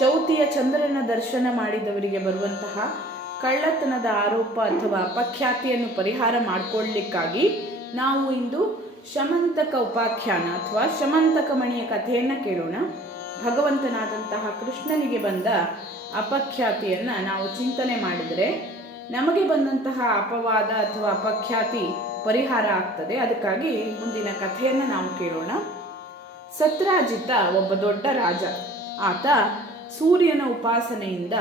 ಚೌತಿಯ ಚಂದ್ರನ ದರ್ಶನ ಮಾಡಿದವರಿಗೆ ಬರುವಂತಹ ಕಳ್ಳತನದ ಆರೋಪ ಅಥವಾ ಅಪಖ್ಯಾತಿಯನ್ನು ಪರಿಹಾರ ಮಾಡಿಕೊಳ್ಳಲಿಕ್ಕಾಗಿ ನಾವು ಇಂದು ಶಮಂತಕ ಉಪಾಖ್ಯಾನ ಅಥವಾ ಶಮಂತಕ ಮಣಿಯ ಕಥೆಯನ್ನು ಕೇಳೋಣ. ಭಗವಂತನಾದಂತಹ ಕೃಷ್ಣನಿಗೆ ಬಂದ ಅಪಖ್ಯಾತಿಯನ್ನು ನಾವು ಚಿಂತನೆ ಮಾಡಿದರೆ ನಮಗೆ ಬಂದಂತಹ ಅಪವಾದ ಅಥವಾ ಅಪಖ್ಯಾತಿ ಪರಿಹಾರ ಆಗ್ತದೆ. ಅದಕ್ಕಾಗಿ ಮುಂದಿನ ಕಥೆಯನ್ನು ನಾವು ಕೇಳೋಣ. ಸತ್ರಾಜಿತ ಒಬ್ಬ ದೊಡ್ಡ ರಾಜ. ಆತ ಸೂರ್ಯನ ಉಪಾಸನೆಯಿಂದ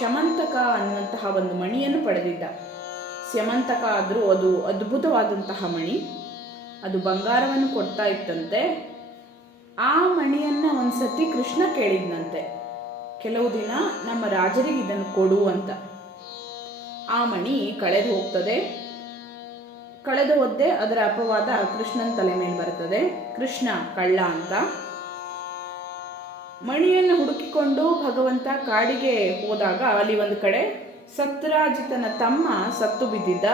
ಶಮಂತಕ ಅನ್ನುವಂತಹ ಒಂದು ಮಣಿಯನ್ನು ಪಡೆದಿದ್ದ. ಸ್ಯಮಂತಕ ಆದರೂ ಅದು ಅದ್ಭುತವಾದಂತಹ ಮಣಿ. ಅದು ಬಂಗಾರವನ್ನು ಕೊಡ್ತಾ ಇತ್ತಂತೆ. ಆ ಮಣಿಯನ್ನು ಒಂದ್ಸತಿ ಕೃಷ್ಣ ಕೇಳಿದ್ನಂತೆ. ಕೆಲವು ದಿನ ನಮ್ಮ ರಾಜರಿಗೆ ಇದನ್ನು ಕೊಡು ಅಂತ. ಆ ಮಣಿ ಕಳೆದು ಹೋಗ್ತದೆ. ಕಳೆದು ಹೋದ್ದೆ ಅದರ ಅಪವಾದ ಕೃಷ್ಣನ ತಲೆ ಮೇಲೆ ಬರ್ತದೆ. ಕೃಷ್ಣ, ಕಳ್ಳ ಅಂತ. ಮಣಿಯನ್ನು ಹುಡುಕಿಕೊಂಡು ಭಗವಂತ ಕಾಡಿಗೆ ಹೋದಾಗ ಅಲ್ಲಿ ಒಂದು ಕಡೆ ಸತ್ರಾಜಿತನ ತಮ್ಮ ಸತ್ತು ಬಿದ್ದಿದ್ದ.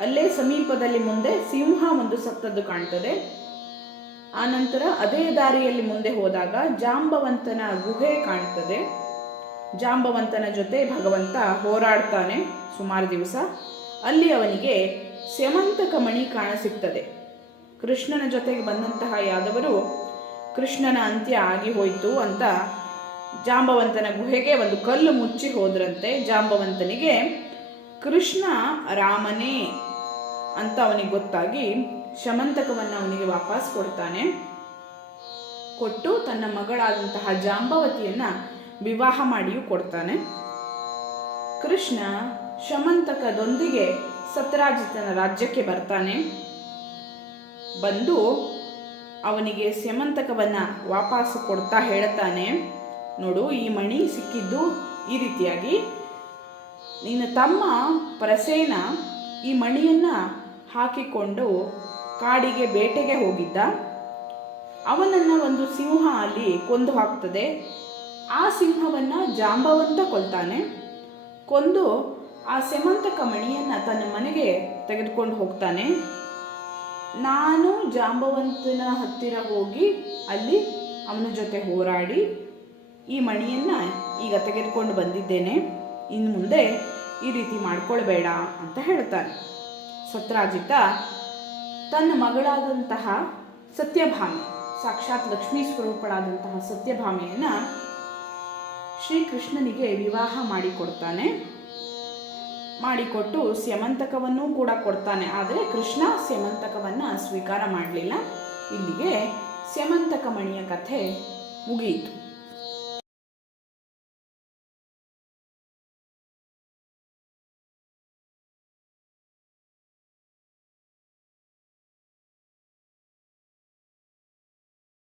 ಅಲ್ಲೇ ಸಮೀಪದಲ್ಲಿ ಮುಂದೆ ಸಿಂಹ ಒಂದು ಸತ್ತದ್ದು ಕಾಣ್ತದೆ. ಆನಂತರ ಅದೇ ದಾರಿಯಲ್ಲಿ ಮುಂದೆ ಹೋದಾಗ ಜಾಂಬವಂತನ ಗುಹೆ ಕಾಣ್ತದೆ. ಜಾಂಬವಂತನ ಜೊತೆ ಭಗವಂತ ಹೋರಾಡ್ತಾನೆ ಸುಮಾರು ದಿವಸ. ಅಲ್ಲಿ ಅವನಿಗೆ ಸ್ಯಮಂತಕ ಮಣಿ ಕಾಣಸಿಗ್ತದೆ ಕೃಷ್ಣನ ಜೊತೆಗೆ ಬಂದಂತಹ ಯಾದವರು ಕೃಷ್ಣನ ಅಂತ್ಯ ಆಗಿ ಹೋಯಿತು ಅಂತ ಜಾಂಬವಂತನ ಗುಹೆಗೆ ಒಂದು ಕಲ್ಲು ಮುಚ್ಚಿ ಹೋದ್ರಂತೆ ಜಾಂಬವಂತನಿಗೆ, ಕೃಷ್ಣ ರಾಮನೇ ಅಂತ ಅವನಿಗೆ ಗೊತ್ತಾಗಿ ಶಮಂತಕವನ್ನು ಅವನಿಗೆ ವಾಪಸ್ ಕೊಡ್ತಾನೆ. ಕೊಟ್ಟು ತನ್ನ ಮಗಳಾದಂತಹ ಜಾಂಬವತಿಯನ್ನ ವಿವಾಹ ಮಾಡಿಯೂ ಕೊಡ್ತಾನೆ. ಕೃಷ್ಣ ಶಮಂತಕದೊಂದಿಗೆ ಸತ್ರಾಜಿತನ ರಾಜ್ಯಕ್ಕೆ ಬರ್ತಾನೆ. ಬಂದು ಅವನಿಗೆ ಸ್ಯಮಂತಕವನ್ನ ವಾಪಸ್ ಕೊಡ್ತಾ ಹೇಳ್ತಾನೆ, ನೋಡು, ಈ ಮಣಿ ಸಿಕ್ಕಿದ್ದು ಈ ರೀತಿಯಾಗಿ. ನಿನ್ನ ತಮ್ಮ ಪ್ರಸೇನ ಈ ಮಣಿಯನ್ನ ಹಾಕಿಕೊಂಡು ಕಾಡಿಗೆ ಬೇಟೆಗೆ ಹೋಗಿದ್ದ. ಅವನನ್ನು ಒಂದು ಸಿಂಹ ಅಲ್ಲಿ ಕೊಂದು ಹಾಕ್ತದೆ. ಆ ಸಿಂಹವನ್ನು ಜಾಂಬವಂತ ಕೊಲ್ತಾನೆ. ಕೊಂದು ಆ ಸೆಮಂತಕ ಮಣಿಯನ್ನು ತನ್ನ ಮನೆಗೆ ತೆಗೆದುಕೊಂಡು ಹೋಗ್ತಾನೆ. ನಾನು ಜಾಂಬವಂತನ ಹತ್ತಿರ ಹೋಗಿ ಅಲ್ಲಿ ಅವನ ಜೊತೆ ಹೋರಾಡಿ ಈ ಮಣಿಯನ್ನು ಈಗ ತೆಗೆದುಕೊಂಡು ಬಂದಿದ್ದೇನೆ. ಇನ್ನು ಮುಂದೆ ಈ ರೀತಿ ಮಾಡ್ಕೊಳ್ಬೇಡ ಅಂತ ಹೇಳ್ತಾನೆ. ಸತ್ರಾಜಿತ ತನ್ನ ಮಗಳಾದಂತಹ ಸತ್ಯಭಾಮೆ, ಸಾಕ್ಷಾತ್ ಲಕ್ಷ್ಮೀ ಸ್ವರೂಪಳಾದಂತಹ ಸತ್ಯಭಾಮೆಯನ್ನು ಶ್ರೀಕೃಷ್ಣನಿಗೆ ವಿವಾಹ ಮಾಡಿಕೊಡ್ತಾನೆ. ಮಾಡಿಕೊಟ್ಟು ಸ್ಯಮಂತಕವನ್ನೂ ಕೂಡ ಕೊಡ್ತಾನೆ. ಆದರೆ ಕೃಷ್ಣ ಸ್ಯಮಂತಕವನ್ನು ಸ್ವೀಕಾರ ಮಾಡಲಿಲ್ಲ. ಇಲ್ಲಿಗೆ ಸ್ಯಮಂತಕ ಮಣಿಯ ಕಥೆ ಮುಗಿಯಿತು.